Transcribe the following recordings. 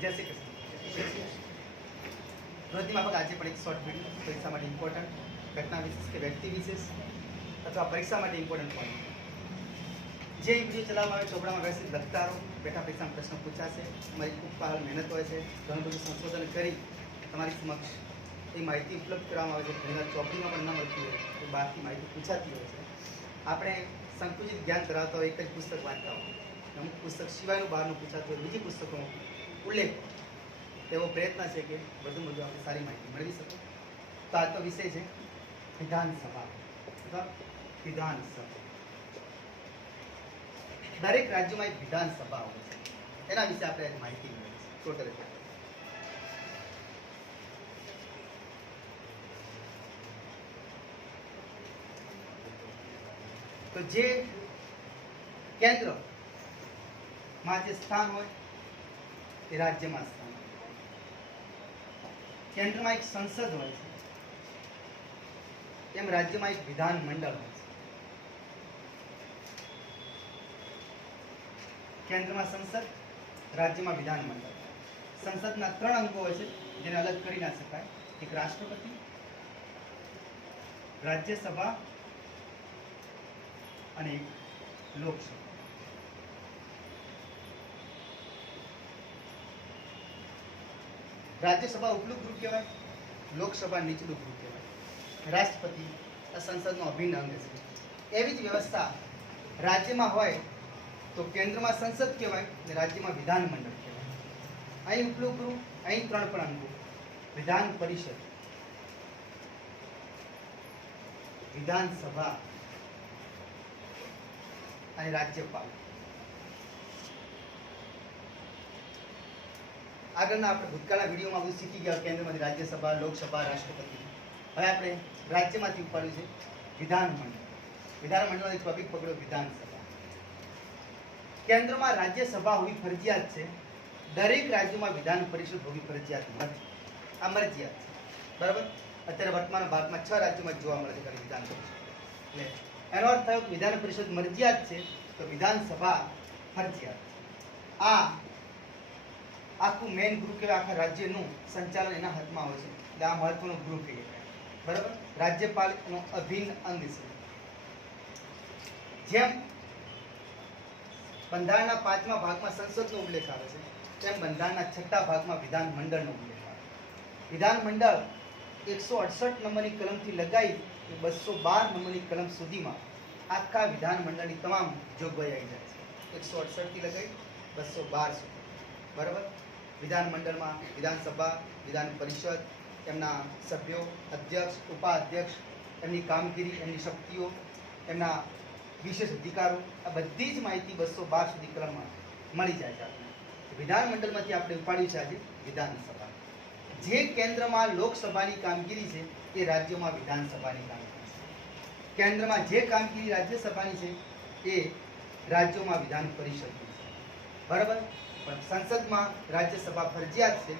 જય શ્રી કૃષ્ણ. રોજની માફક આજે પણ એક શોર્ટ વિડીયો પરીક્ષા માટે ઇમ્પોર્ટન્ટ ઘટના વિશેષ કે વ્યક્તિ વિશેષ અથવા પરીક્ષા માટે ઇમ્પોર્ટન્ટ પોઈન્ટ જે વિડીયો ચલાવવામાં આવે ચોપડામાં વ્યવસ્થિત લખતા રહો. બેઠા પરીક્ષામાં પ્રશ્ન પૂછાશે. તમારી ખૂબ પાલ મહેનત હોય છે. ઘણું બધું સંશોધન કરી તમારી સમક્ષ એ માહિતી ઉપલબ્ધ કરવામાં આવે છે. ઘણીવાર ચોપડીમાં પણ ન મળતી હોય તો બહારથી માહિતી પૂછાતી હોય છે. આપણે સંકુચિત જ્ઞાન ધરાવતા હોય એક જ પુસ્તક વાંચતા હોય, અમુક પુસ્તક સિવાયનું બહારનું પૂછાતું હોય, બીજી પુસ્તકોનો ઉલ્લેખ એવો પ્રયત્ન છે કે વધુ આપણે સારી માહિતી મેળવી શકીએ. તો આજનો વિષય છે વિધાનસભા અથવા વિધાનસભા. દરેક રાજ્યોમાં એક વિધાનસભા હોય છે. એના વિશે આપણે આજે માહિતી મેળવીશું. ટોટલ તો જે કેન્દ્રમાં જે સ્થાન હોય એ રાજ્યમાં સ્થાન હોય. કેન્દ્રમાં એક સંસદ હોય છે, એમ રાજ્યમાં એક વિધાન મંડળ હોય છે. કેન્દ્રમાં સંસદ, રાજ્યમાં વિધાન મંડળ. સંસદના 3 અંગો હોય છે જેને અલગ કરી ના શકાય. એક રાષ્ટ્રપતિ, રાજ્યસભા અને એક લોકસભા. રાજ્યસભા ઉપલું ગૃહ કહેવાય, લોકસભા નીચલું ગૃહ કહેવાય. રાષ્ટ્રપતિ આ સંસદનો અભિન્ન અંગ છે. એવી જ વ્યવસ્થા રાજ્યમાં હોય તો કેન્દ્રમાં સંસદ કહેવાય અને રાજ્યમાં વિધાન મંડળ કહેવાય. અહીં ઉપલું ગૃહ, અહીં 3 પણ અંગો: વિધાન પરિષદ, વિધાનસભા અને રાજ્યપાલ. આગળના આપણે ભૂતકાળના વિડીયોમાં બધું શીખી ગયા. કેન્દ્રમાંથી રાજ્યસભા, લોકસભા, રાષ્ટ્રપતિ. હવે આપણે રાજ્યમાંથી ઉપાડ્યું છે વિધાનમંડળ. વિધાનમંડળનો એક ટોપિક પકડ્યો વિધાનસભા. કેન્દ્રમાં રાજ્યસભા હોવી ફરજિયાત છે. દરેક રાજ્યોમાં વિધાન પરિષદ હોવી ફરજિયાત નથી. આ મરજિયાત છે. બરાબર. અત્યારે વર્તમાન ભારતમાં 6 રાજ્યોમાં જોવા મળે છે ખાલી વિધાન પરિષદ. એટલે એનો અર્થ થયો કે વિધાન પરિષદ મરજિયાત છે તો વિધાનસભા ફરજિયાત છે. આ આખું મેઇન ગૃહ કહેવાય. આખા રાજ્યનું સંચાલન એના હાથમાં હોય છે. એટલે આ મહત્વનું ગૃહ કહીએ. બરાબર. રાજ્યપાલનો અભિન્ન અંગ છે. જેમ બંધારણના 5મા ભાગમાં સંસદનો ઉલ્લેખ આવે છે, તેમ બંધારણના 6થા ભાગમાં વિધાન મંડળનો ઉલ્લેખ આવે છે. વિધાન મંડળ 168 નંબરની કલમથી લગાવી 212 નંબરની કલમ સુધીમાં આખા વિધાન મંડળની તમામ જોગવાઈ આવી જાય છે. 168 થી લગાવી 212 સુધી. બરાબર. વિધાન મંડળમાં વિધાનસભા, વિધાન પરિષદ, એમના સભ્યો, અધ્યક્ષ, ઉપાધ્યક્ષ, એમની કામગીરી, એમની શક્તિઓ, એમના વિશેષ અધિકારો, આ બધી જ માહિતી 212 સુધી કલમમાં મળી જાય છે આપણને. વિધાન મંડળમાંથી આપણે ઉપાડ્યું છે આજે વિધાનસભા. જે કેન્દ્રમાં લોકસભાની કામગીરી છે એ રાજ્યોમાં વિધાનસભાની કામગીરી છે. કેન્દ્રમાં જે કામગીરી રાજ્યસભાની છે એ રાજ્યોમાં વિધાન પરિષદની છે. બરાબર. પણ સંસદમાં રાજ્યસભા ફરજિયાત છે,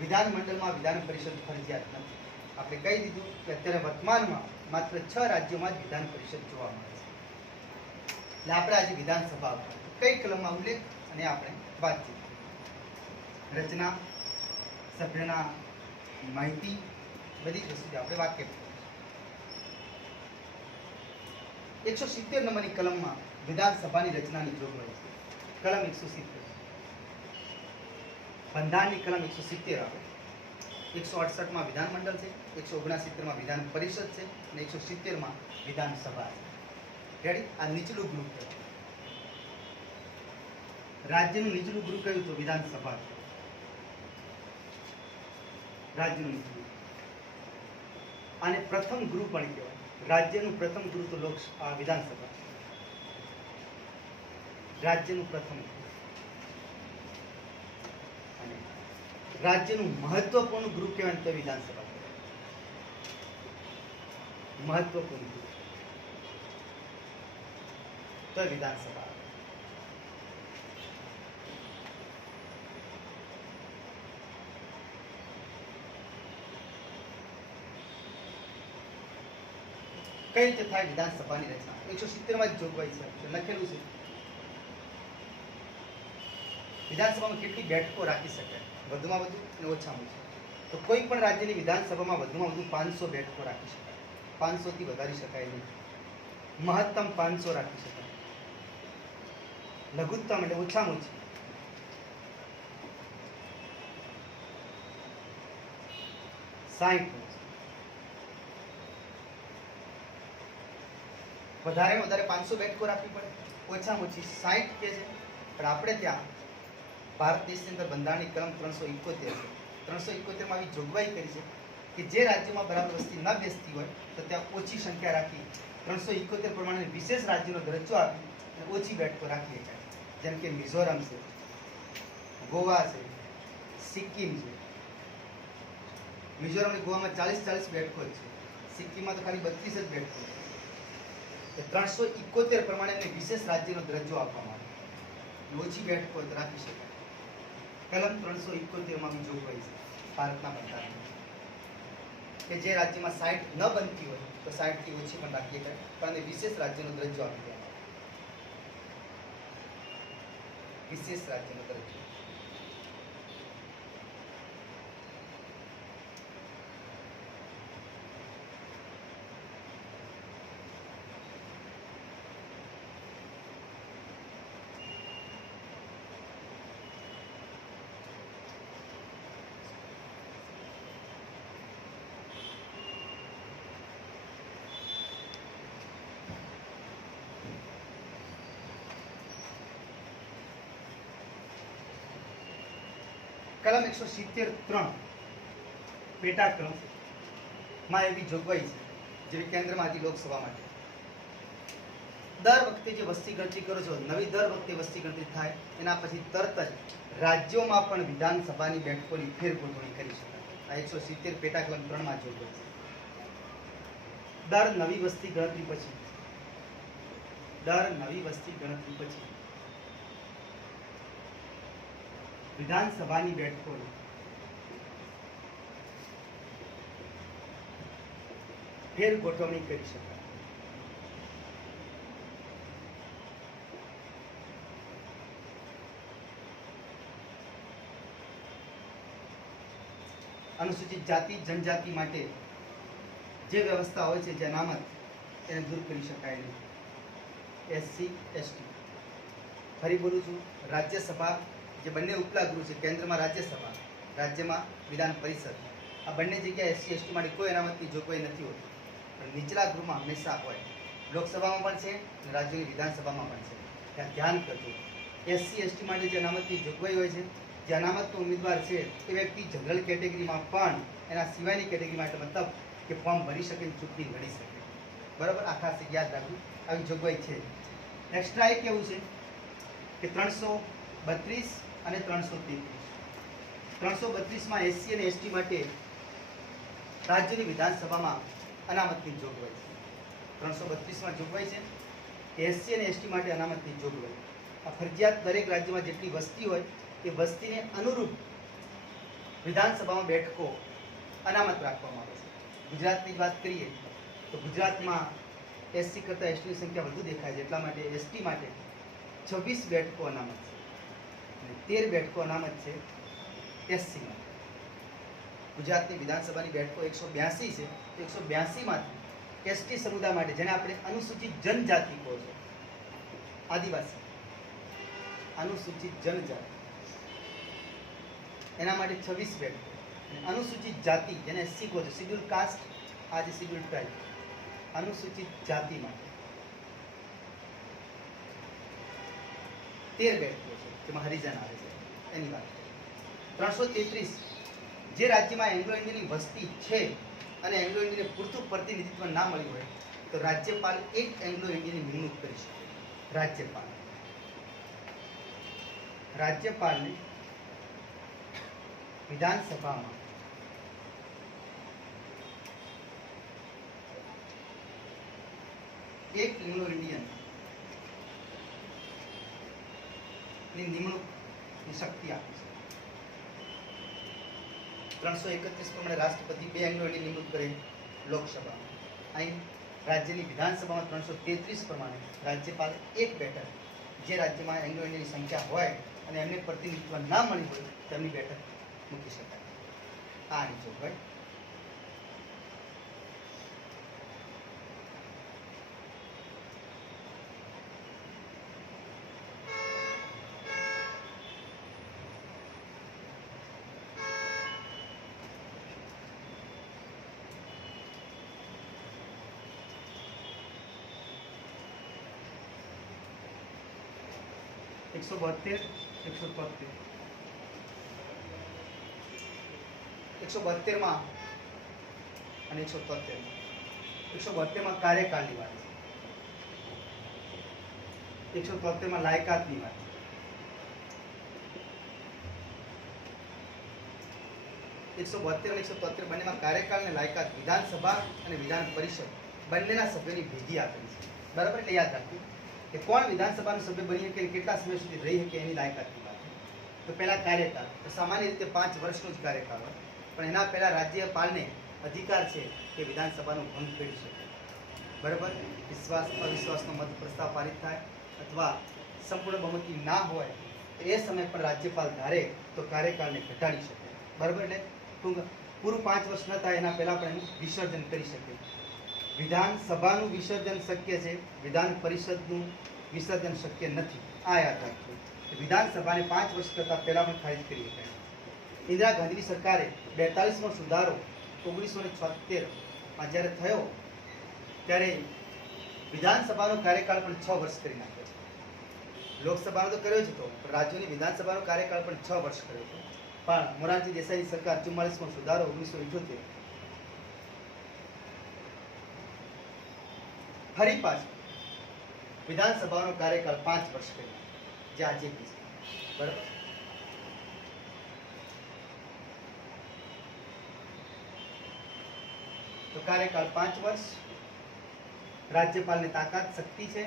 વિધાન મંડળમાં વિધાન પરિષદ ફરજિયાત નથી. આપણે કહી દીધું કે અત્યારે વર્તમાનમાં માત્ર 6 રાજ્યોમાં જ વિધાન પરિષદ જોવા મળે છે. એટલે આપણે આજે વિધાનસભા કઈ કલમમાં ઉલ્લેખ અને આપણે વાતચીત. રચના, સભ્યના માહિતી, બધી જ વસ્તુ આપણે વાક્ય 170 નંબરની કલમમાં વિધાનસભાની રચનાની જોગવાઈ છે. કલમ 170. બંધારણની કલમ 170 આવે. 168માં વિધાન મંડળ છે, 169માં વિધાન પરિષદ છે અને 170માં વિધાનસભા છે. રેડી. આ નીચલું ગૃહ કહેવાય. રાજ્યનું નીચલું ગૃહ કયું તો વિધાનસભા. રાજ્યનું નીચલું અને પ્રથમ ગૃહ પણ કહેવાય. રાજ્યનું પ્રથમ ગૃહ તો વિધાનસભા. રાજ્યનું પ્રથમ ગૃહ અને રાજ્યનું મહત્વપૂર્ણ ગૃહ કહેવાય તો વિધાનસભા. મહત્વપૂર્ણ ગૃહ તો વિધાનસભા. કઈ રીતે થાય વિધાનસભાની રચના? 170માં જ જોગવાઈ છે, લખેલું છે. વિધાનસભામાં કેટલી બેઠકો રાખી શકાય? વધુમાં વધુ અને ઓછામાં ઓછી. તો કોઈ પણ રાજ્યની વિધાનસભામાં વધુમાં વધુ 500 બેઠકો રાખી શકાય. 500 થી વધારી શકાય નહીં. મહત્તમ 500 રાખી શકાય. લઘુત્તમ એટલે ઓછામાં ઓછી 60. વધારે વધારે 500 બેઠકો રાખવી પડે, ઓછામાં ઓછી 60 કે છે. પણ આપણે ત્યાં ભારત દેશની અંદર બંધારણની કલમ 371 છે. 371 માં આવી જોગવાઈ કરી છે કે જે રાજ્યોમાં બરાબર વસ્તી ન બેસતી હોય તો ત્યાં ઓછી સંખ્યા રાખી 371 પ્રમાણે વિશેષ રાજ્યનો દરજ્જો આપી અને ઓછી બેઠકો રાખી શકાય. જેમ કે મિઝોરમ છે, ગોવા છે, સિક્કિમ છે. મિઝોરમ અને ગોવામાં 40 બેઠકો છે. સિક્કિમમાં તો ખાલી 32 જ બેઠકો છે. 371 પ્રમાણે વિશેષ રાજ્યનો દરજ્જો આપવામાં આવે, ઓછી બેઠકો રાખી શકાય. કલમ 371 માં જોગવાઈ છે ભારતના બંધારણમાં કે જે રાજ્યમાં 60 ન બનતી હોય તો 60 થી ઓછી પણ રાખી શકાય, પણ વિશેષ રાજ્યનો દરજ્જો આપી દેવામાં આવે. વિશેષ રાજ્યનો દરજ્જો. કલમ 173 પેટા ક્રમ માં એવી જોગવાઈ છે જેવી કેન્દ્રમાં હતી લોકસભા માટે. દર વખતે જે વસ્તી ગણતરી કરો છો, નવી દર વખતે વસ્તી ગણતરી થાય એના પછી તરત જ રાજ્યોમાં પણ વિધાનસભાની બેઠકોની ફેરગોઠવણી કરી શકાય. આ 170 પેટા ક્રમ 3 માં જોગવાઈ છે. દર નવી વસ્તી ગણતરી પછી વિધાનસભાની બેઠકોની ફેર ગોઠવણી કરી શકાય. અનુસૂચિત જાતિ જનજાતિ માટે જે વ્યવસ્થા હોય છે, જે અનામત, એને દૂર કરી શકાય નહીં. SC ST. ફરી બોલું છું, રાજ્યસભા જે બંને ઉપલા ગૃહ છે, કેન્દ્રમાં રાજ્યસભા, રાજ્યમાં વિધાન પરિષદ, આ બંને જગ્યાએ એસસી એસટી માટે કોઈ અનામતની જોગવાઈ નથી હોતી, પણ નીચલા ગૃહમાં હંમેશા હોય. લોકસભામાં પણ છે અને રાજ્યોની વિધાનસભામાં પણ છે. ત્યાં ધ્યાન કરજો. એસસી એસટી માટે જે અનામતની જોગવાઈ હોય છે, જે અનામતનો ઉમેદવાર છે એ વ્યક્તિ જનરલ કેટેગરીમાં પણ એના સિવાયની કેટેગરી માટે મતલબ કે ફોર્મ ભરી શકે, ચૂંટણી લડી શકે. બરાબર, આ ખાસ યાદ રાખવું, આવી જોગવાઈ છે. એક્સ્ટ્રા એક કેવું છે કે 332 અને 333. 332 માં એસસી અને એસટી માટે રાજ્યની વિધાનસભામાં અનામતની જોગવાઈ છે. 332 માં જોગવાઈ છે કે એસસી અને એસટી માટે અનામતની જોગવાઈ. આ ફરજિયાત દરેક રાજ્યમાં જેટલી વસ્તી હોય એ વસ્તીને અનુરૂપ વિધાનસભામાં બેઠકો અનામત રાખવામાં આવે છે. ગુજરાતની વાત કરીએ તો ગુજરાતમાં એસસી કરતાં એસટીની સંખ્યા વધુ દેખાય છે, એટલા માટે એસટી માટે 26 બેઠકો અનામત છે અને 13 બેઠકો અનામત છે એસસી માટે. ગુજરાતની વિધાનસભાની બેઠકો 182 છે. 182 માંથી એસટી સમુદાય માટે, જેને આપણે અનુસૂચિત જનજાતિ કહો છો, આદિવાસી, અનુસૂચિત જનજાતિ, એના માટે 26 બેઠકો. અને અનુસૂચિત જાતિ, જેને એસસી કહો છો, શિડ્યુલ કાસ્ટ, આજે શિડ્યુલ ટ્રાઇબ, અનુસૂચિત જાતિ માટે 13 બેઠકો છે, જેમાં હરિજન આવે છે. એની વાત 333 જે રાજ્યમાં એંગ્લો ઇન્ડિયનની વસ્તી છે અને એંગ્લો ઇન્ડિયનને પૂરતું પ્રતિનિધિત્વ ના મળ્યું હોય તો રાજ્યપાલ એક એંગ્લો ઇન્ડિયનની નિમણૂક કરી શકે. રાજ્યપાલને વિધાનસભામાં એક એંગ્લો ઇન્ડિયન ની નિમણૂકની શક્તિ આપી છે. 331 પ્રમાણે રાષ્ટ્રપતિ 2 એંગ્લો ઇન્ડિયન નિમણૂક કરે લોકસભા. અહીં રાજ્યની વિધાનસભામાં 333 પ્રમાણે રાજ્યપાલ એક બેઠક, જે રાજ્યમાં એંગ્લો ઇન્ડિયનની સંખ્યા હોય અને એમને પ્રતિનિધિત્વ ના મળી હોય તો એમની બેઠક મૂકી શકાય. આની જોગવાઈ. એકસો 172, 173. 172 માં અને 173 માં. 172 માં કાર્યકાળની વાત છે. 173 માં લાયકાતની વાત છે. 172 અને 173 બંનેમાં કાર્યકાળ અને લાયકાત વિધાનસભા અને વિધાન પરિષદ બંનેના સભ્યોની ભેગી આપેલી છે. બરાબર? એટલે યાદ રાખવું કે કોણ વિધાનસભાનો સભ્ય બની શકે, કેટલા સમય સુધી રહી શકે એની લાયકાતની વાત છે. તો પહેલા કાર્યકાળ, તો સામાન્ય રીતે 5 વર્ષનો જ કાર્યકાળ હોય, પણ એના પહેલા રાજ્યપાલને અધિકાર છે કે વિધાનસભાનો ભંગ કરી શકે. બરાબર? વિશ્વાસ અવિશ્વાસનો મત પ્રસ્તાવ પારિત થાય અથવા સંપૂર્ણ બહુમતી ના હોય તો એ સમય પર રાજ્યપાલ ધારે તો કાર્યકાળને ઘટાડી શકે. બરાબર? એટલે પૂરું 5 વર્ષ ન થાય એના પહેલા પણ એનું વિસર્જન કરી શકે. વિધાનસભાનું વિસર્જન શક્ય છે, વિધાન પરિષદનું વિસર્જન શક્ય નથી. આ યાદ રાખવું. વિધાનસભાને 5 વર્ષ કરતાં પહેલા પણ ખારિજ કરી શકાય. ઇન્દિરા ગાંધીની સરકારે 42મો સુધારો 1976માં જ્યારે થયો ત્યારે વિધાનસભાનો કાર્યકાળ પણ 6 વર્ષ કરી નાખ્યો. લોકસભાનો તો કર્યો જ હતો, પણ રાજ્યોની વિધાનસભાનો કાર્યકાળ પણ 6 વર્ષ કર્યો હતો. પણ મોરારજી દેસાઈની સરકાર 44મો સુધારો 1978 ફરી પાછું વિધાનસભાનો કાર્યકાળ 5 વર્ષ કરી નાખ્યો, જે આજે બી છે. બરાબર? તો કાર્યકાળ 5 વર્ષ. રાજ્યપાલની તાકાત શક્તિ છે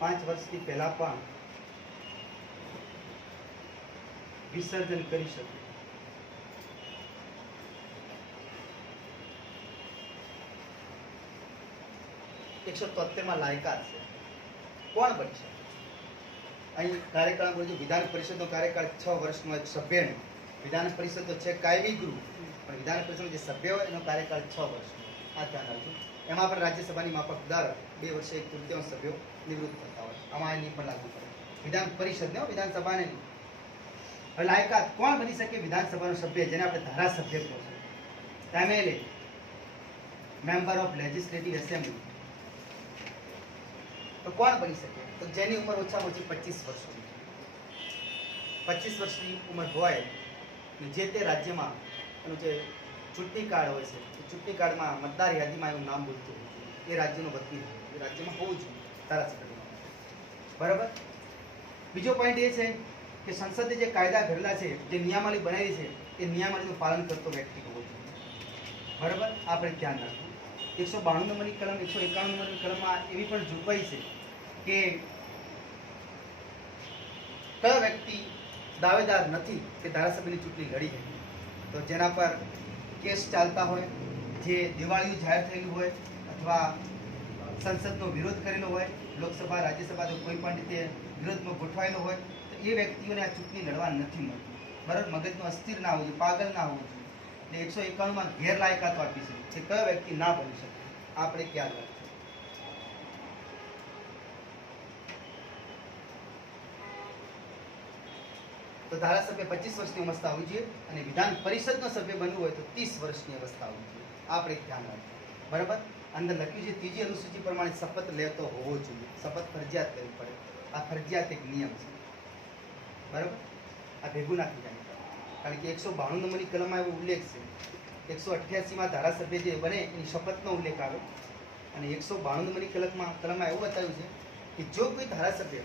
5 વર્ષથી પહેલા પણ વિસર્જન કરી શકે. એકસો 73 લાયકાત છે. કોણ બની શકે? અહીં કાર્યકાળ બોલજો. વિધાન પરિષદનો કાર્યકાળ 6 વર્ષનો એક સભ્યનો. વિધાન પરિષદ તો છે કાયમી ગૃહ, પણ વિધાન પરિષદનો જે સભ્ય હોય એનો કાર્યકાળ 6 વર્ષનો. આ ધ્યાન રાખજો. એમાં પણ રાજ્યસભાની માફક દર 2 વર્ષે 1/3 સભ્યો નિવૃત્ત થતા હોય. આમાં એની પણ લાગુ પડે. વિધાન પરિષદને, વિધાનસભાને નહીં. હવે લાયકાત કોણ બની શકે? વિધાનસભાનો સભ્ય, જેને આપણે ધારાસભ્ય કહો છો. MLA, member of legislative assembly. તો કોણ બની શકે? તો જેની ઉંમર ઓછામાં ઓછી 25 વર્ષ હોય. 25 વર્ષની ઉંમર હોય જે તે રાજ્યમાં એનું જે ચૂંટણી કાર્ડ હોય છે, એ ચૂંટણી કાર્ડમાં મતદાર યાદીમાં એનું નામ બોલતું હોય છે. એ રાજ્યનો વકીલ એ રાજ્યમાં હોવું જોઈએ ધારાસભ્યમાં. બરાબર? બીજો પોઈન્ટ એ છે કે સંસદે જે કાયદા ઘડેલા છે, જે નિયમાવલી બનાવી છે, એ નિયમાવલીનું પાલન કરતો વ્યક્તિ હોવો જોઈએ. બરાબર? આપણે ધ્યાન રાખવું. 192 નંબરની કલમ, 191 નંબરની કલમમાં એવી પણ જોગવાઈ છે કે કયો વ્યક્તિ દાવેદાર નથી કે ધારાસભ્યની ચૂંટણી લડી હતી. તો જેના પર કેસ ચાલતા હોય, જે દિવાળીયું જાહેર થયેલું હોય, અથવા સંસદનો વિરોધ કરેલો હોય, લોકસભા રાજ્યસભા તો કોઈ પણ રીતે વિરોધમાં ગોઠવાયેલો હોય, તો એ વ્યક્તિઓને આ ચૂંટણી લડવા નથી મળતી. બરાબર? મગજનું અસ્થિર ના હોવું જોઈએ, પાગલ ના હોવું જોઈએ. એટલે 191માં ગેરલાયકાતો આપી છે કે કયો વ્યક્તિ ના બની શકે. આપણે ખ્યાલ રાખીએ. તો ધારાસભ્ય 25 વર્ષની અવસ્થા હોવી જોઈએ અને વિધાન પરિષદનો સભ્ય બનવું હોય તો 30 વર્ષની અવસ્થા હોવી જોઈએ. આપણે ધ્યાન રાખીએ. બરાબર? અંદર લખ્યું છે 3જી અનુસૂચિ પ્રમાણે શપથ લેતો હોવો જોઈએ. શપથ ફરજિયાત લેવી પડે. આ ફરજિયાત એક નિયમ છે. બરાબર? આ ભેગું ના થઈ જાય. કારણ કે 192 નંબરની કલમમાં એવો ઉલ્લેખ છે. 188માં ધારાસભ્ય જે બને એની શપથનો ઉલ્લેખ આવે અને 192 નંબરની કલમમાં એવું બતાવ્યું છે કે જો કોઈ ધારાસભ્ય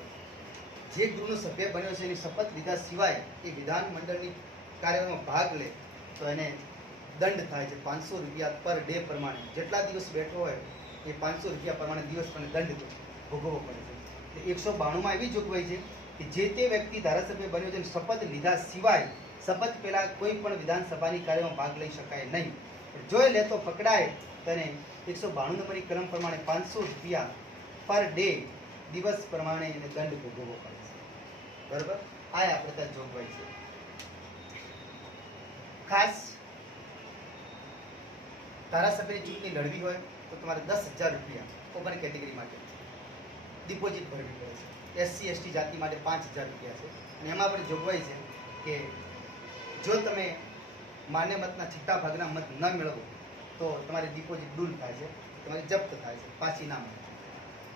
જે ગૃહનો સભ્ય બન્યો છે એની શપથ લીધા સિવાય એ વિધાનમંડળની કાર્યમાં ભાગ લે તો એને દંડ થાય છે 500 રૂપિયા પર ડે પ્રમાણે. જેટલા દિવસ બેઠો હોય એ 500 રૂપિયા પ્રમાણે દિવસ પણ દંડ ભોગવવો પડે છે. 192માં એવી જોગવાઈ છે કે જે તે વ્યક્તિ ધારાસભ્ય બન્યો છે શપથ લીધા સિવાય શપથ પહેલા કોઈ પણ વિધાનસભાની કાર્યમાં ભાગ લઈ શકાય નહીં. જો એ લેતો પકડાય તો એને 192 નંબરની કલમ પ્રમાણે 500 રૂપિયા પર ડે દિવસ પ્રમાણે એને દંડ ભોગવવો પડે છે. બરાબર, આ આપણે ત્યાં જોગવાઈ છે. ખાસ ધારાસભ્યની ચૂંટણી લડવી હોય તો તમારે 10,000 રૂપિયા ઓપન કેટેગરી માટે ડિપોઝિટ ભરવી પડે છે. એસસી એસટી જાતિ માટે 5,000 રૂપિયા છે. અને એમાં પણ જોગવાઈ છે કે જો તમે માન્ય મતના છઠ્ઠા ભાગના મત ન મેળવો તો તમારી ડિપોઝિટ ડૂલ થાય છે, તમારી જપ્ત થાય છે, પાછી ના મળે.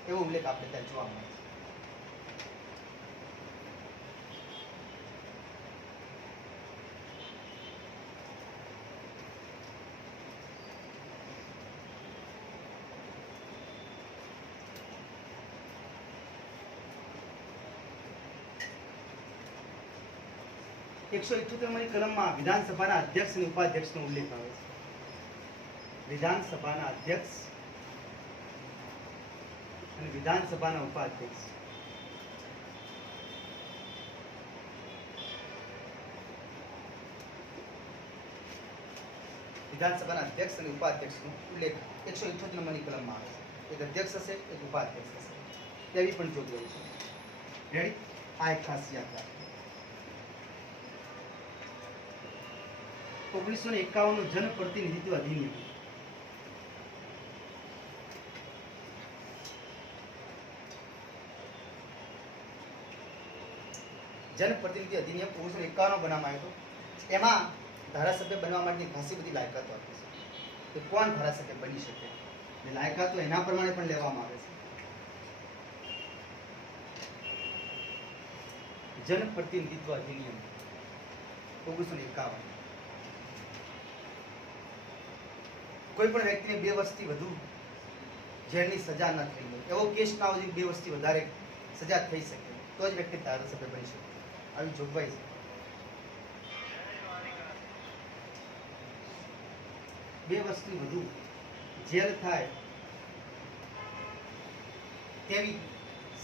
એવો ઉલ્લેખ આપણે ત્યાં જોવા મળે છે. 178 કલમમાં વિધાનસભાના અધ્યક્ષ અને ઉપાધ્યક્ષનો ઉલ્લેખ આવે છે. વિધાનસભાના અધ્યક્ષ અને વિધાનસભાના ઉપાધ્યક્ષ. વિધાનસભાના અધ્યક્ષ અને ઉપાધ્યક્ષનો ઉલ્લેખ 178 નંબરની કલમમાં આવે છે. એક અધ્યક્ષ હશે, એક ઉપાધ્યક્ષ હશે. તેવી પણ જોગવાઈ છે. રેડી? આ એક ખાસ યાદ રાખો. 1951 જનપ્રતિનિધિત્વ અધિનિયમ. જનપ્રતિનિધિ અધિનિયમ 1951 બનાવવામાં આવ્યો હતો. એમાં ધારાસભ્ય બનવા માટેની ખાસી બધી લાયકાતો આપી છે કે કોણ ધારાસભ્ય બની શકે. એ લાયકાતો એના પ્રમાણે પણ લેવામાં આવે છે. જનપ્રતિનિધિત્વ અધિનિયમ 1951. કોઈ પણ વ્યક્તિને 2 વર્ષથી વધુ જેલની સજા ન થઈ હોય, એવો કેસ ના હોય 2 વર્ષથી વધારે સજા થઈ શકે તો જ વ્યક્તિ ધારાસભ્ય બની શકે. આવી જોગવાઈ છે. 2 વર્ષથી વધુ જેલ થાય તેવી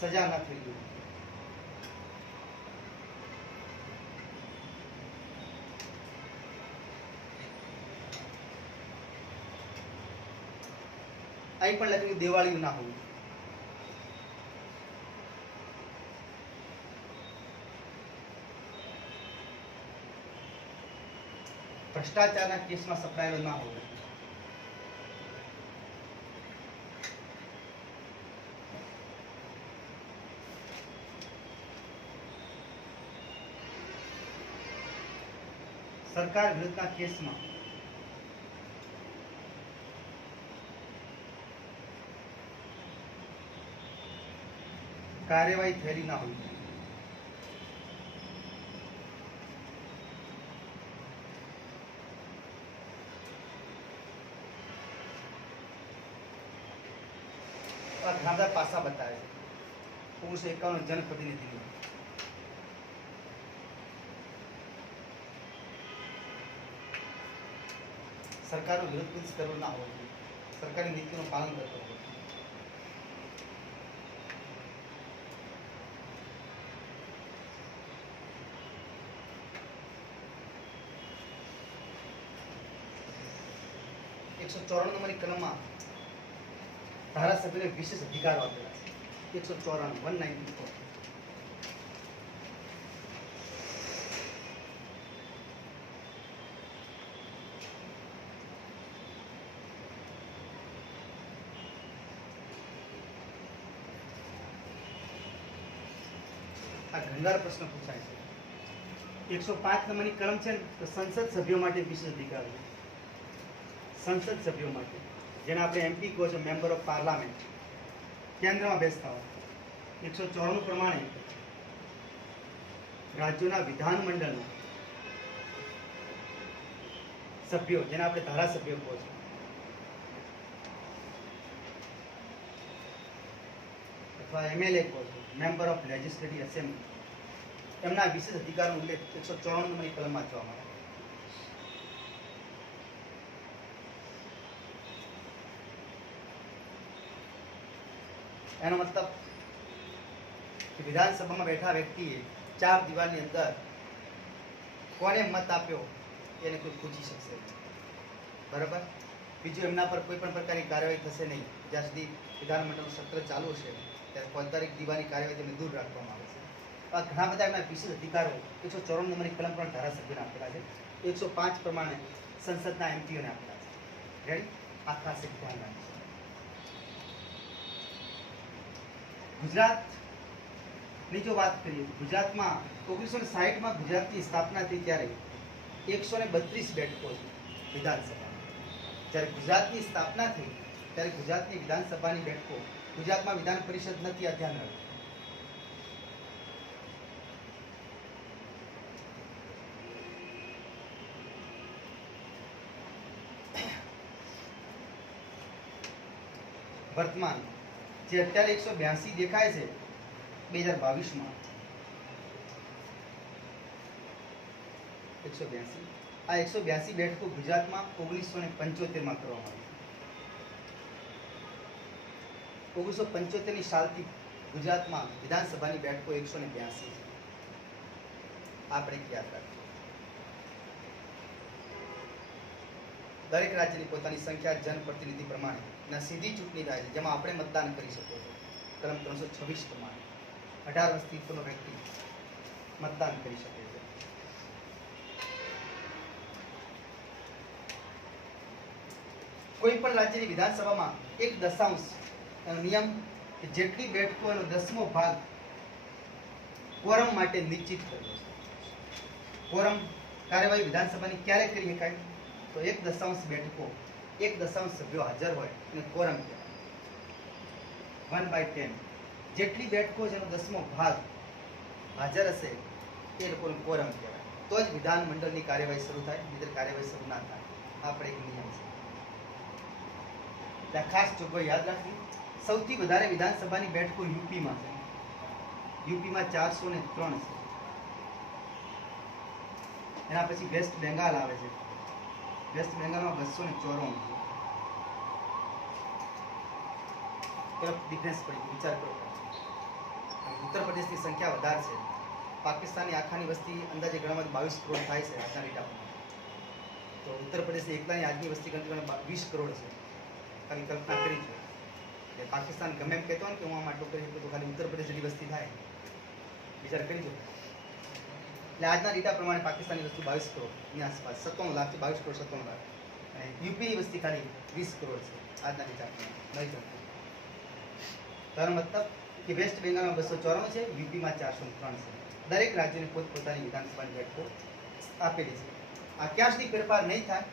સજા ન થઈ હોય. અહીં પણ લખ્યું દેવાળિયું ના હોવું. ભ્રષ્ટાચારના કેસમાં સપડાયેલો ના હોવો. સરકાર વિરુદ્ધના કેસમાં કાર્યવાહી થયેલી ના હોવી. ઘણા બધા પાસા બતાવે છે. 1951 જનપ્રતિનિધિ. સરકારનો વિરોધ કુછ કરવો ના હોવો જોઈએ. સરકારી નીતિઓનું પાલન કરતો હોવો. એકસો 94 નંબરની કલમમાં ધારાસભ્યને વિશેષ અધિકારો આપેલા છે. 194 194. આ ઘણીવાર પ્રશ્ન પૂછાય છે. 105 નંબરની કલમ છે ને, તો સંસદ સભ્યો માટે વિશેષ અધિકાર છે. સંસદ સભ્યો માટે, જેને આપણે એમપી કહો છો, મેમ્બર ઓફ પાર્લામેન્ટ, કેન્દ્રમાં બેસતા હોય. 194 પ્રમાણે રાજ્યોના વિધાનમંડળના સભ્યો, જેને આપણે ધારાસભ્યો કહો છો, અથવા એમએલએ કહો છો, મેમ્બર ઓફ લેજિસ્લેટિવ એસેમ્બલી, એમના વિશેષ અધિકારનો ઉલ્લેખ 194 નંબરની કલમમાં જોવા મળે. એનો મતલબ કે વિધાનસભામાં બેઠા વ્યક્તિએ 4 દિવાલની અંદર કોને મત આપ્યો એને કોઈ પૂછી શકશે. બરાબર? બીજું, એમના પર કોઈ પણ પ્રકારની કાર્યવાહી થશે નહીં જ્યાં સુધી વિધાનમંડળનું સત્ર ચાલુ હશે. ત્યારે ફોજદારી દીવાની કાર્યવાહી તેમને દૂર રાખવામાં આવે છે. આ ઘણા બધા એમના વિશેષ અધિકારો 194 નંબરની કલમ પણ ધારાસભ્યોને આપેલા છે, 105 પ્રમાણે સંસદના એમપીઓને આપેલા છે. રેડી? આ ખાસ એક ધ્યાન રાખજો. ગુજરાતની જો વાત કરીએ, ગુજરાતમાં 1960માં ગુજરાતની સ્થાપના થઈ ત્યારે 132 બેઠકો વિધાનસભા. જ્યારે ગુજરાતની સ્થાપના થઈ ત્યારે ગુજરાતની વિધાનસભાની બેઠકો, ગુજરાતમાં વિધાન પરિષદ નથી, આ ધ્યાન રાખજો. વર્તમાન જે અત્યારે 182 દેખાય છે 2022માં 182, આ 182 બેઠકો ગુજરાતમાં 1975માં કરવામાં આવી. 1975ની સાલથી ગુજરાતમાં વિધાનસભાની બેઠકો 182 છે. આપણે યાદ રાખીએ. દરેક રાજ્યની પોતાની સંખ્યા જનપ્રતિનિધિ પ્રમાણે ના સીધી ચૂંટણી થાય છે, જેમાં આપણે મતદાન કરી શકો છો. કલમ 326 પ્રમાણે 18 વર્ષથી ઉપરનો વ્યક્તિ મતદાન કરી શકે છે. કોઈ પણ રાજ્યની વિધાનસભામાં 1/10 નિયમ કે જેટલી બેઠકો એનો 10મો ભાગ કોરમ માટે નિશ્ચિત કર્યો છે. કોરમ કાર્યવાહી વિધાનસભાની ક્યારે કરી શકાય? તો 1/10 બેઠકો, 1/10 સભ્યો હાજર હોય અને કોરમ કહેવાય. 1/10 જેટલી બેઠકો જેનો 10મો ભાગ હાજર હશે એ લોકોને કોરમ કહેવાય. તો જ વિધાનમંડળની કાર્યવાહી શરૂ થાય, નહીંતર કાર્યવાહી શરૂ ના થાય. આપણે એક નિયમ છે. ત્યાં ખાસ જોગવાઈ યાદ રાખવી. સૌથી વધારે વિધાનસભાની બેઠકો યુપીમાં છે. યુપીમાં 403 છે. એના પછી વેસ્ટ બેંગાલ આવે છે. વેસ્ટ બેંગાલમાં 294 છે. ડિફરન્સ પડી ગયો, વિચાર કરો. ઉત્તર પ્રદેશની સંખ્યા વધારે છે. પાકિસ્તાનની આખાની વસ્તી અંદાજે ગણવામાં 22 કરોડ થાય છે આજના ડેટા પ્રમાણે. તો ઉત્તર પ્રદેશની એકલાની આજની વસ્તી ગણતરી 20 કરોડ છે. ખાલી કલ્પના કરી છે કે પાકિસ્તાન ગમે એમ કહેતો હોય ને કે હું આમ આટલું કરી શકું, તો ખાલી ઉત્તર પ્રદેશ જેટલી વસ્તી થાય. વિચાર કરી જો. એટલે આજના ડેટા પ્રમાણે પાકિસ્તાનની વસ્તી 22 કરોડની આસપાસ, 57 લાખથી 22 કરોડ 57 લાખ. અને યુપીની વસ્તી ખાલી 20 કરોડ છે આજના ડેટા પ્રમાણે. નહીં જતું. તારો મતલબ કે વેસ્ટ બેંગાલમાં 294 છે, યુપીમાં 403 છે. દરેક રાજ્યને પોતપોતાની વિધાનસભાની બેઠકો આપેલી છે. આ ક્યાં સુધી ફેરફાર નહીં થાય?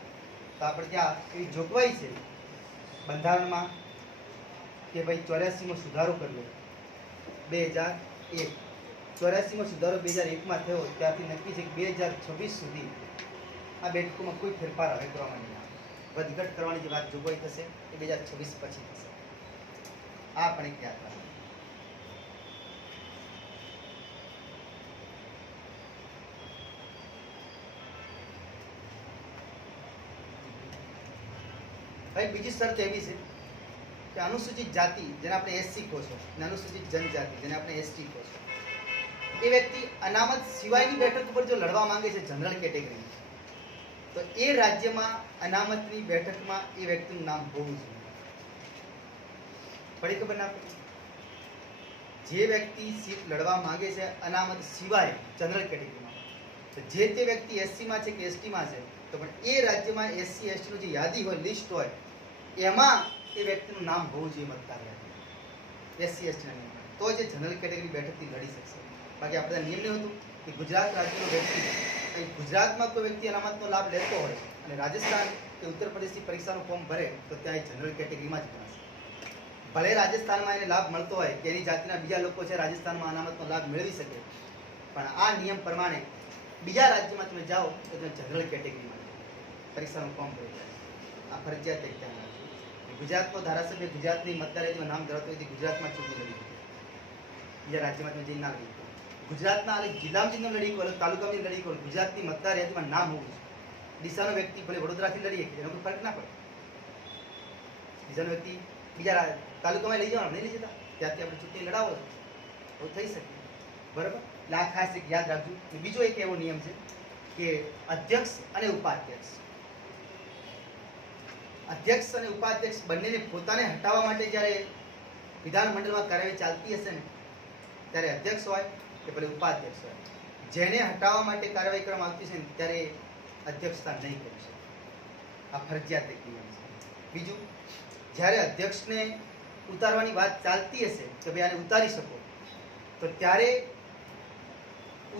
તો આપણે ત્યાં એવી જોગવાઈ છે બંધારણમાં કે ભાઈ 84માં સુધારો કર્યો 2001. 84માં સુધારો 2001માં થયો, ત્યારથી નક્કી છે કે 2026 સુધી આ બેઠકોમાં કોઈ ફેરફાર હવે કરવામાં નહીં આવે. વધઘટ કરવાની જે વાત જોગવાઈ થશે એ 2026 પછી થશે. આ પણ એક યાદ રાખો. ભાઈ બીજી શરત એવી છે કે અનુસૂચિત જાતિ, જેને આપણે એસસી કહો છો, અને અનુસૂચિત જનજાતિ, જેને આપણે એસટી કહો છો, એ વ્યક્તિ અનામત સિવાયની બેઠક ઉપર જો લડવા માંગે છે જનરલ કેટેગરી, તો એ રાજ્યમાં અનામતની બેઠકમાં એ વ્યક્તિનું નામ હોવું જોઈએ. પડી ખબર ના પડી? જે વ્યક્તિ સીટ લડવા માંગે છે અનામત સિવાય જનરલ કેટેગરીમાં, તો જે તે વ્યક્તિ એસસીમાં છે કે એસટીમાં છે, તો પણ એ રાજ્યમાં એસસી એસટીનું જે યાદી હોય, લિસ્ટ હોય, એમાં એ વ્યક્તિનું નામ હોવું જોઈએ મતદાર યાદી એસસી એસટીના નિયમ. તો જે જનરલ કેટેગરી બેઠકથી લડી શકશે. બાકી આપણે નિયમ નહીં હતું કે ગુજરાત રાજ્યનો વ્યક્તિ, ગુજરાતમાં કોઈ વ્યક્તિ અનામતનો લાભ લેતો હોય અને રાજસ્થાન કે ઉત્તર પ્રદેશની પરીક્ષાનું ફોર્મ ભરે તો ત્યાં એ જનરલ કેટેગરીમાં જ ગણાશે. ભલે રાજસ્થાનમાં એને લાભ મળતો હોય કે એની જાતિના બીજા લોકો છે રાજસ્થાનમાં અનામતનો લાભ મેળવી શકે, પણ આ નિયમ પ્રમાણે બીજા રાજ્યમાં તમે જાઓ તો તમે જનરલ કેટેગરીમાં પરીક્ષાનું ફોર્મ ભરી જાય. આ ફરજિયાત એક ધ્યાન રાખજો. ગુજરાતનો ધારાસભ્ય ગુજરાતની મતદાર યાદીમાં નામ ધરાવતો હોય ગુજરાતમાં ચૂંટણી લડી શકે. બીજા રાજ્યમાં તમે જઈને ના લડી શકો. ગુજરાતના જિલ્લામાં જઈને લડી શકો, તાલુકામાં લડી શકો, ગુજરાતની મતદાર યાદીમાં નામ હોવું જોઈએ. ડીસાનો વ્યક્તિ ભલે વડોદરાથી લડી શકે, એનો કોઈ ફરક ના પડે. ડીસાનો વ્યક્તિ બીજા તાલુકામાં લઈ જવાનું નહીં લઈ જતા, ત્યાંથી આપણે ચૂંટણી લડાવો તો થઈ શકે. બરાબર? એટલે આ ખાસ એક યાદ રાખજો. બીજો એક એવો નિયમ છે કે અધ્યક્ષ અને ઉપાધ્યક્ષ, અધ્યક્ષ અને ઉપાધ્યક્ષ બંનેને પોતાને હટાવવા માટે જ્યારે વિધાનમંડળમાં કાર્યવાહી ચાલતી હશે ને, ત્યારે અધ્યક્ષ હોય કે ભલે ઉપાધ્યક્ષ હોય, જેને હટાવવા માટે કાર્યવાહી કરવામાં આવતી છે ને ત્યારે અધ્યક્ષતા નહીં કરી શકે. આ ફરજિયાત એક નિયમ છે. બીજું, જ્યારે અધ્યક્ષને ઉતારવાની વાત ચાલતી હશે કે ભાઈ આને ઉતારી શકો, તો ત્યારે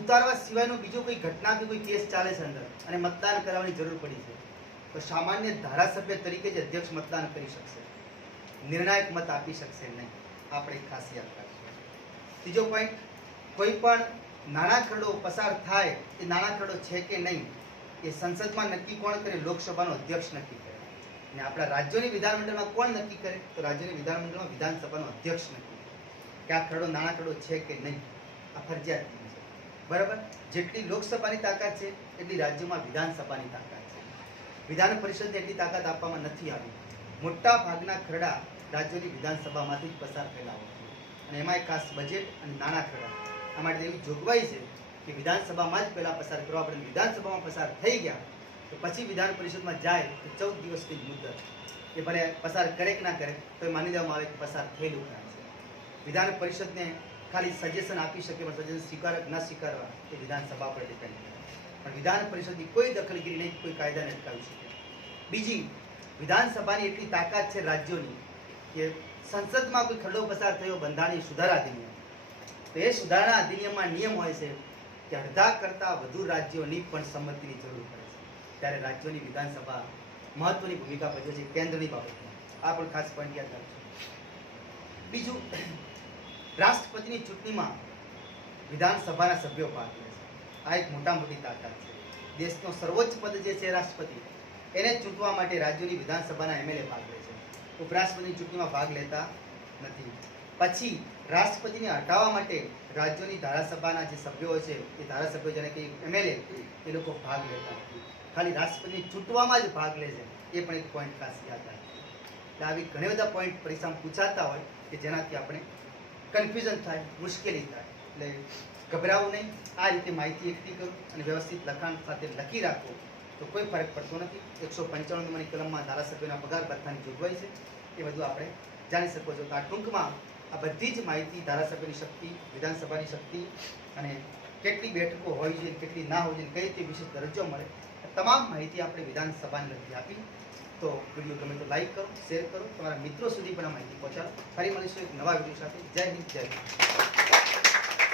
ઉતારવા સિવાયનો બીજો કોઈ ઘટના કે કોઈ કેસ ચાલે છે અંદર અને મતદાન કરાવવાની જરૂર પડી છે, તો સામાન્ય ધારાસભ્ય તરીકે જ અધ્યક્ષ મતદાન કરી શકશે, નિર્ણાયક મત આપી શકશે નહીં. આપણે ખાસ યાદ રાખીશું. ત્રીજો પોઈન્ટ, કોઈ પણ નાણાં ખરડો પસાર થાય એ નાણાં ખરડો છે કે નહીં એ સંસદમાં નક્કી કોણ કરે? લોકસભાનો અધ્યક્ષ નક્કી કરે. અને આપણા રાજ્યોની વિધાનમંડળમાં કોણ નક્કી કરે? તો રાજ્યોની વિધાનમંડળમાં વિધાનસભાનો અધ્યક્ષ નક્કી કરે કે આ ખરડો નાણાં ખરડો છે કે નહીં. આ ફરજિયાત છે. બરાબર? જેટલી લોકસભાની તાકાત છે એટલી રાજ્યોમાં વિધાનસભાની તાકાત છે. વિધાન પરિષદને એટલી તાકાત આપવામાં નથી આવી. મોટા ભાગના ખરડા રાજ્યોની વિધાનસભામાંથી જ પસાર થયેલા હોય છે. અને એમાંય ખાસ બજેટ અને નાણાં ખરડા, આ માટે એવી જોગવાઈ છે કે વિધાનસભામાં જ પહેલાં પસાર કરવા પડે. વિધાનસભામાં પસાર થઈ ગયા તો પછી વિધાન પરિષદમાં જાય તો 14 દિવસની મુદત, એ ભલે પસાર કરે કે ના કરે તો એ માની લેવામાં આવે કે પસાર થયેલું કામ છે. વિધાન પરિષદને ખાલી સજેશન આપી શકે, પણ સજેશન સ્વીકાર ન સ્વીકારવા એ વિધાનસભા પર ડિપેન્ડ કરે. પણ વિધાન પરિષદની કોઈ દખલગીરી નહીં, કોઈ કાયદાને અટકાવી શકે. બીજી, વિધાનસભાની એટલી તાકાત છે રાજ્યોની કે સંસદમાં કોઈ ખરડો પસાર થયો બંધારણીય સુધારા અધિનિયમ, તો એ સુધારણા અધિનિયમમાં નિયમ હોય છે કે અડધા કરતાં વધુ રાજ્યોની પણ સંમતિની જરૂર પડે છે. ત્યારે રાજ્યોની વિધાનસભા મહત્વની ભૂમિકા ભજવે છે કેન્દ્રની બાબતમાં. આ પણ ખાસ પોઈન્ટ યાદ રાખજો. બીજું, રાષ્ટ્રપતિની ચૂંટણીમાં વિધાનસભાના સભ્યો ભાગ લે છે. આ એક મોટી તાકાત છે. દેશનો સર્વોચ્ચ પદ જે છે રાષ્ટ્રપતિ, એને ચૂંટવા માટે રાજ્યોની વિધાનસભાના એમએલએ ભાગ લે છે. ઉપરાષ્ટ્રપતિની ચૂંટણીમાં ભાગ લેતા નથી. પછી રાષ્ટ્રપતિને હટાવવા માટે રાજ્યોની ધારાસભાના જે સભ્યો છે એ ધારાસભ્યો જેને કે એમએલએ, એ લોકો ભાગ લેતા નથી. ખાલી રાષ્ટ્રપતિને ચૂંટવામાં જ ભાગ લે છે. એ પણ એક પોઈન્ટ ખાસ યાદ રાખીએ. એટલે આવી ઘણા બધા પોઈન્ટ પરીક્ષામાં પૂછાતા હોય કે જેનાથી આપણે કન્ફ્યુઝન થાય, મુશ્કેલી થાય. એટલે ગભરાવું નહીં. આ રીતે માહિતી એકઠી કરો અને વ્યવસ્થિત લખાણ સાથે લખી રાખો તો કોઈ ફરક પડતો નથી. 195 નંબરની કલમમાં ધારાસભ્યોના પગાર ભથ્થાની જોગવાઈ છે. એ બધું આપણે જાણી શકો છો. તો આ ટૂંકમાં આ બધી જ માહિતી ધારાસભ્યની શક્તિ, વિધાનસભાની શક્તિ અને કેટલી બેઠકો હોવી જોઈએ, કેટલી ના હોવી જોઈએ, કઈ રીતે વિશેષ દરજ્જો મળે, તમામ માહિતી આપણે વિધાનસભાને લગતી આપી. તો વિડીયો ગમે તો લાઈક કરો, શેર કરો, તમારા મિત્રો સુધી પણ આ માહિતી પહોંચાડો. ફરી મળીશું એક નવા વિડીયો સાથે. જય હિન્દ, જય ભારત.